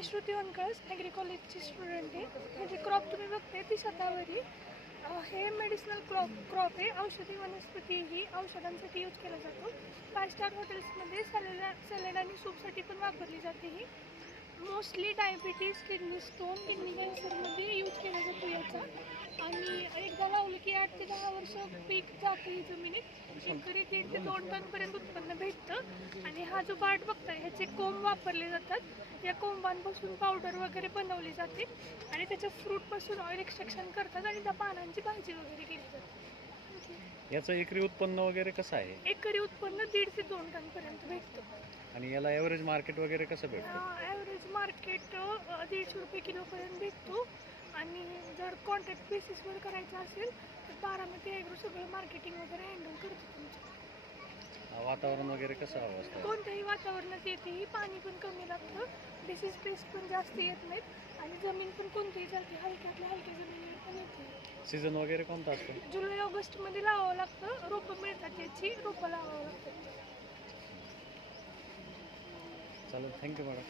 मी Shruti Vankalas agri कॉलेजची student आहे. म्हणजे क्रॉप तुम्ही बघते ती शतावरी हे मेडिसिनल क्रॉप क्रॉप आहे. औषधी वनस्पती ही औषधांसाठी यूज केला जातो. फाय स्टार हॉटेल्समध्ये सॅलेला सॅलेड आणि सूपसाठी पण वापरली जाते ही. Mostly diabetes kidney stone kidney cancer ही जमिनीत एकरी दीड ते दोन टनपर्यंत उत्पन्न भेटतं. आणि हा जो पार्ट बघताय ह्याचे कोंब वापरले जातात. या कोंबांपासून पावडर वगैरे बनवली जाते. आणि त्याच्या फ्रूटपासून ऑइल एक्स्ट्रॅक्शन करतात आणि त्या पानांची भाजी वगैरे केली जाते. याचं एकरी उत्पन्न वगैरे कसं आहे? एकरी उत्पन्न दीड ते दोन टनपर्यंत भेटतं. आणि याला ॲव्हरेज मार्केट वगैरे कसं भेटतं? ॲव्हरेज मार्केट दीडशे रुपये किलोपर्यंत भेटतो. आणि जर कॉन्ट्रॅक्ट बेसिसवर करायचं असेल तर बारामती ॲग्रो सगळं मार्केटिंग वगैरे हँडल करतो तुमचं. वातावरण वगैरे कसं हवं असतं? कोणत्याही वातावरणात येतेही पाणी पण कमी लागतं. डिसीज पेस्ट पण जास्त येत नाहीत. आणि जमीन पण कोणतीही चालते हलक्यातल्या हलक्या जमिनीवर पण येते. सीझन वगैरे कोणता असतो? जुलै ऑगस्टमध्ये लावावं लागतं. रोपं मिळतात त्याची रोपं लावावं लागतात. चालेल थँक्यू मॅडम